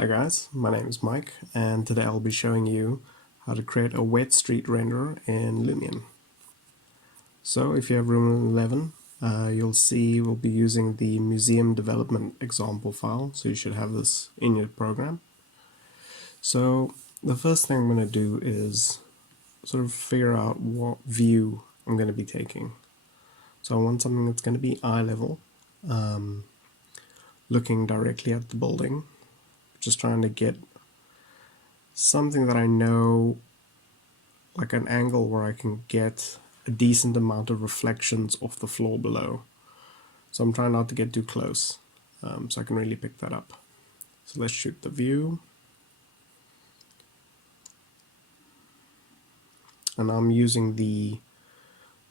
Hi guys, my name is Mike and today I'll be showing you how to create a wet street renderer in Lumion. So if you have room 11, you'll see we'll be using the museum development example file, so you should have this in your program. So the first thing I'm going to do is sort of figure out what view I'm going to be taking. So I want something that's going to be eye level, looking directly at the building, just trying to get something that I know, like an angle where I can get a decent amount of reflections off the floor below. So I'm trying not to get too close, so I can really pick that up. So let's shoot the view. And I'm using the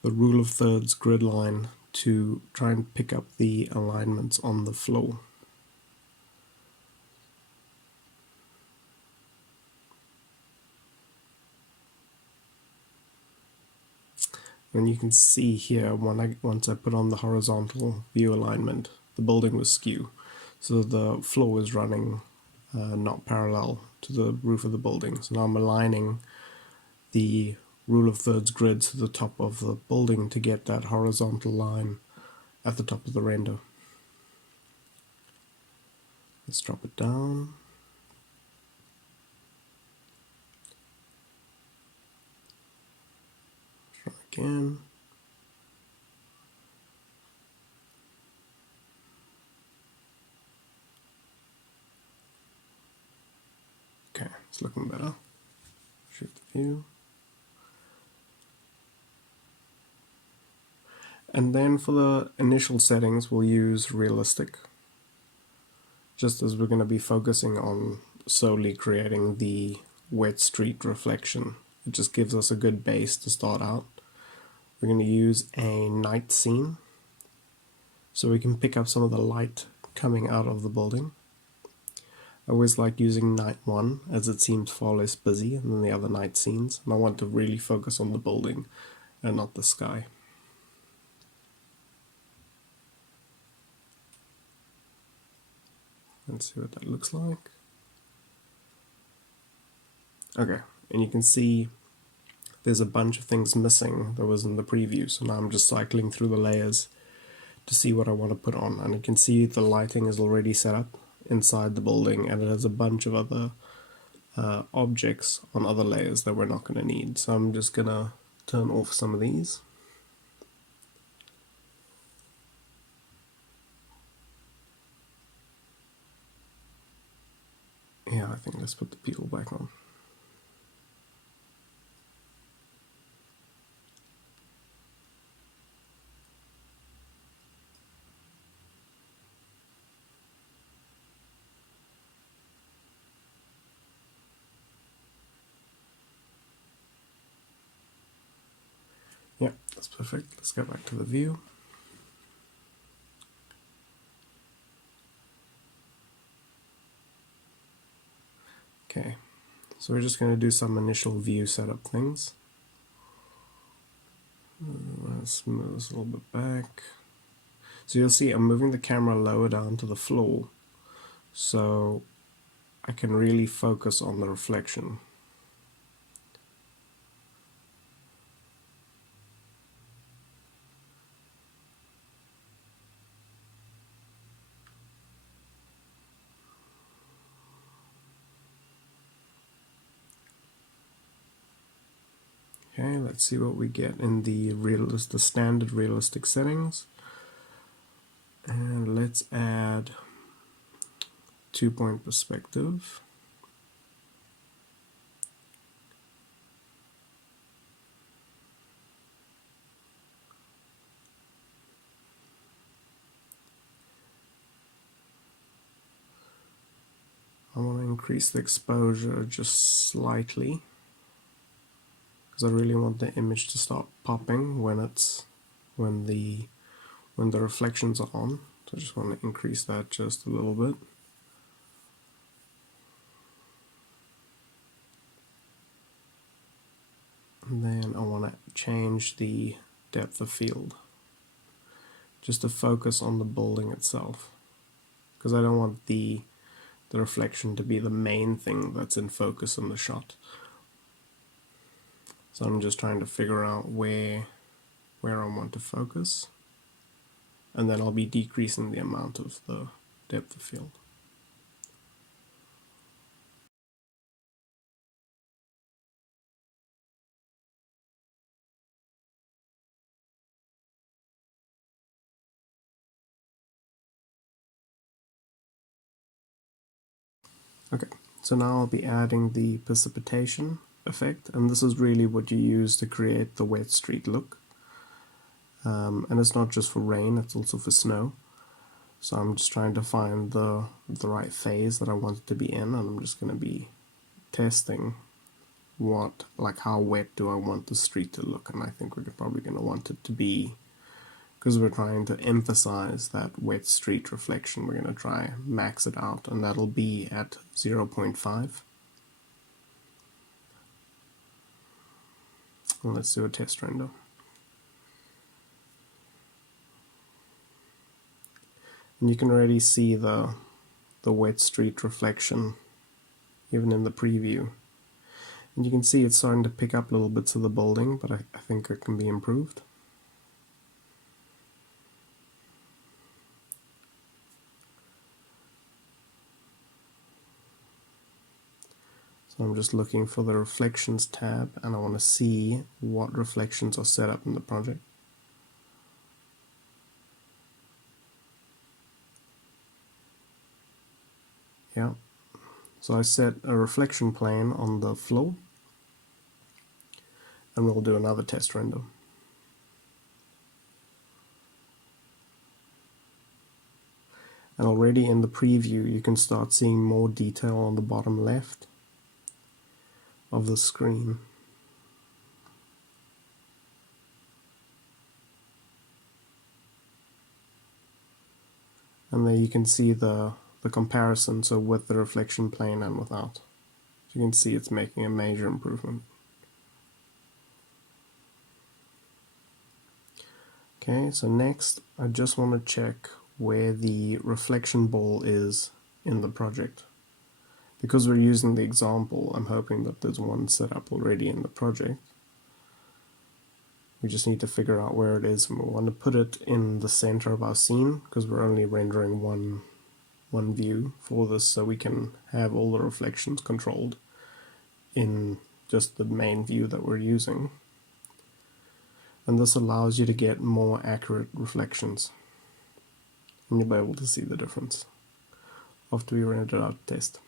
rule of thirds grid line to try and pick up the alignments on the floor. And you can see here, once I put on the horizontal view alignment, the building was skew. So the floor was running not parallel to the roof of the building. So now I'm aligning the rule of thirds grid to the top of the building to get that horizontal line at the top of the render. Let's drop it down. Try again. Okay, it's looking better. Shoot the view. And then for the initial settings, we'll use realistic, just as we're going to be focusing on solely creating the wet street reflection. It just gives us a good base to start out. We're going to use a night scene, so we can pick up some of the light coming out of the building. I always like using night 1 as it seems far less busy than the other night scenes, and I want to really focus on the building and not the sky. Let's see what that looks like. Okay, and you can see there's a bunch of things missing that was in the preview, so now I'm just cycling through the layers to see what I want to put on, and you can see the lighting is already set up inside the building, and it has a bunch of other objects on other layers that we're not going to need. So I'm just going to turn off some of these. Yeah, I think let's put the people back on. Yeah, that's perfect. Let's go back to the view. Okay, so we're just going to do some initial view setup things. Let's move this a little bit back. So you'll see I'm moving the camera lower down to the floor, so I can really focus on the reflection. Okay, let's see what we get in the standard realistic settings. And let's add 2-point perspective. I want to increase the exposure just slightly, because I really want the image to start popping when the reflections are on. So I just want to increase that just a little bit. And then I want to change the depth of field just to focus on the building itself, because I don't want the the reflection to be the main thing that's in focus in the shot. So I'm just trying to figure out where I want to focus, and then I'll be decreasing the amount of the depth of field. Okay, so now I'll be adding the precipitation effect, and this is really what you use to create the wet street look. And it's not just for rain, it's also for snow. So I'm just trying to find the right phase that I want it to be in, and I'm just going to be testing how wet do I want the street to look, and I think we're probably going to want it to be, because we're trying to emphasize that wet street reflection, we're going to try max it out, and that'll be at 0.5. And let's do a test render. And you can already see the wet street reflection even in the preview. And you can see it's starting to pick up little bits of the building, but I think it can be improved. So I'm just looking for the reflections tab, and I want to see what reflections are set up in the project. Yeah, so I set a reflection plane on the floor, and we'll do another test render. And already in the preview you can start seeing more detail on the bottom left of the screen. And there you can see the comparison, so with the reflection plane and without. You can see it's making a major improvement. Okay, so next I just want to check where the reflection ball is in the project. Because we're using the example, I'm hoping that there's one set up already in the project. We just need to figure out where it is, and we want to put it in the center of our scene, because we're only rendering one view for this, so we can have all the reflections controlled in just the main view that we're using. And this allows you to get more accurate reflections, and you'll be able to see the difference after we render it out test.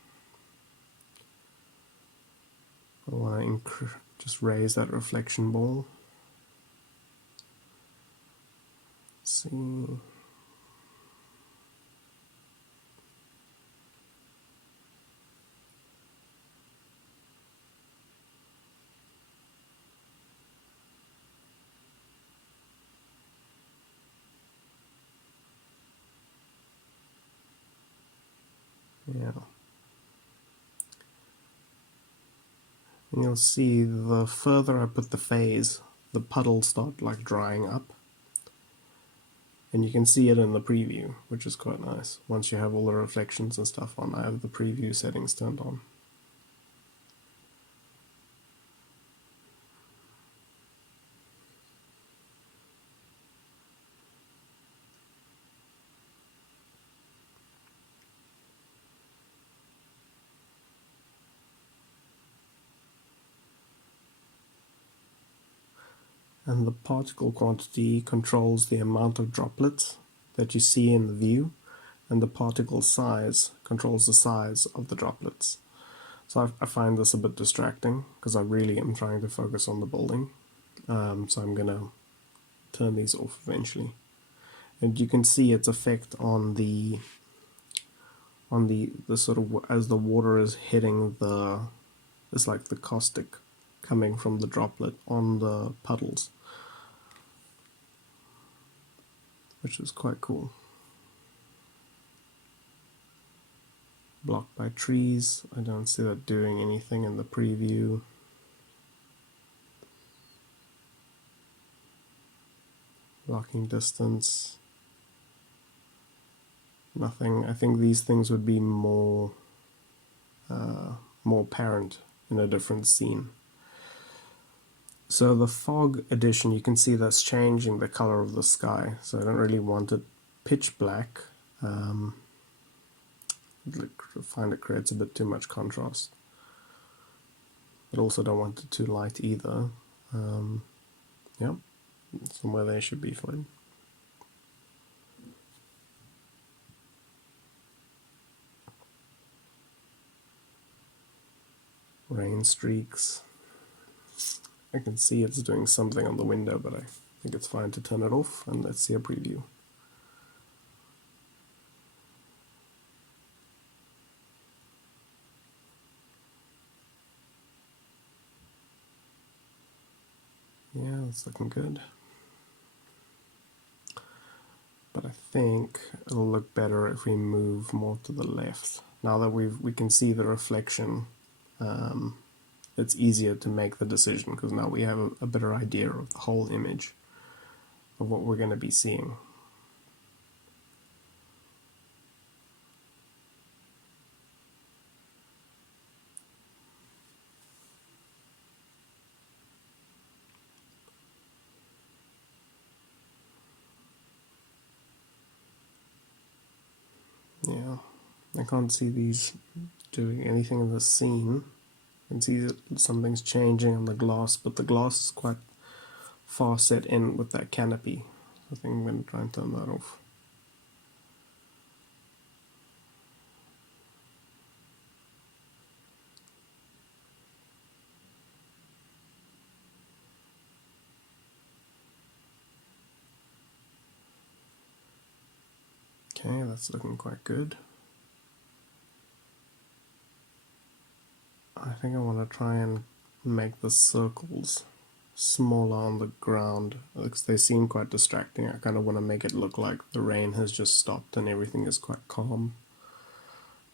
I want to just raise that reflection ball. Let's see. Yeah. And you'll see the further I put the phase, the puddles start like drying up. And you can see it in the preview, which is quite nice. Once you have all the reflections and stuff on, I have the preview settings turned on. And the particle quantity controls the amount of droplets that you see in the view, and the particle size controls the size of the droplets. So I find this a bit distracting, because I really am trying to focus on the building. So I'm going to turn these off eventually. And you can see its effect on the sort of, as the water is hitting it's like the caustic coming from the droplet on the puddles, which is quite cool. Blocked by trees. I don't see that doing anything in the preview. Blocking distance. Nothing. I think these things would be more more apparent in a different scene. So the fog addition, you can see that's changing the color of the sky. So I don't really want it pitch black. I find it creates a bit too much contrast. But also don't want it too light either. Yeah, somewhere there should be fine. Rain streaks. I can see it's doing something on the window, but I think it's fine to turn it off, and let's see a preview. Yeah, that's looking good. But I think it'll look better if we move more to the left. Now that we can see the reflection, it's easier to make the decision because now we have a better idea of the whole image of what we're going to be seeing. Yeah, I can't see these doing anything in the scene. I can see that something's changing on the glass, but the glass is quite far set in with that canopy. I think I'm going to try and turn that off. Okay, that's looking quite good. I think I want to try and make the circles smaller on the ground because they seem quite distracting. I kind of want to make it look like the rain has just stopped and everything is quite calm.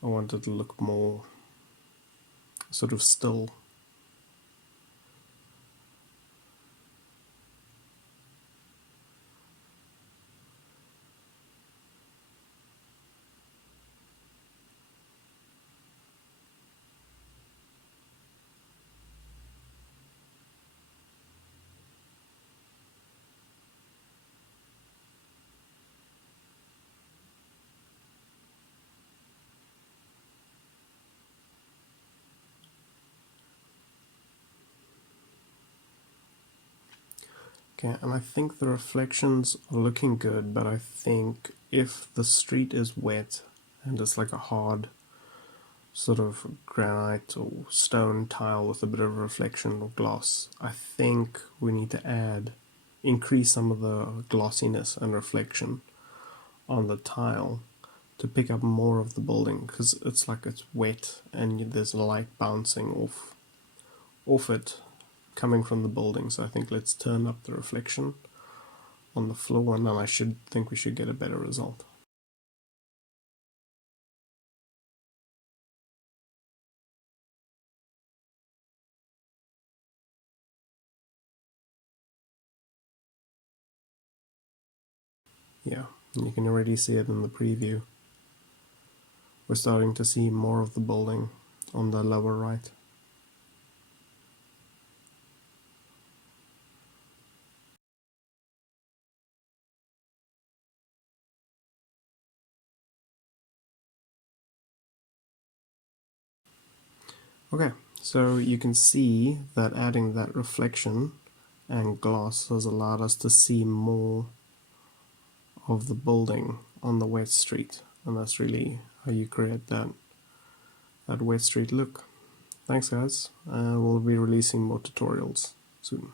I want it to look more sort of still. Okay, and I think the reflections are looking good, but I think if the street is wet and it's like a hard sort of granite or stone tile with a bit of reflection or gloss, I think we need to increase some of the glossiness and reflection on the tile to pick up more of the building because it's like it's wet and there's light bouncing off it coming from the building. So I think let's turn up the reflection on the floor, and then I think we should get a better result. Yeah, and you can already see it in the preview. We're starting to see more of the building on the lower right. Okay, so you can see that adding that reflection and gloss has allowed us to see more of the building on the wet street, and that's really how you create that wet street look. Thanks guys, we'll be releasing more tutorials soon.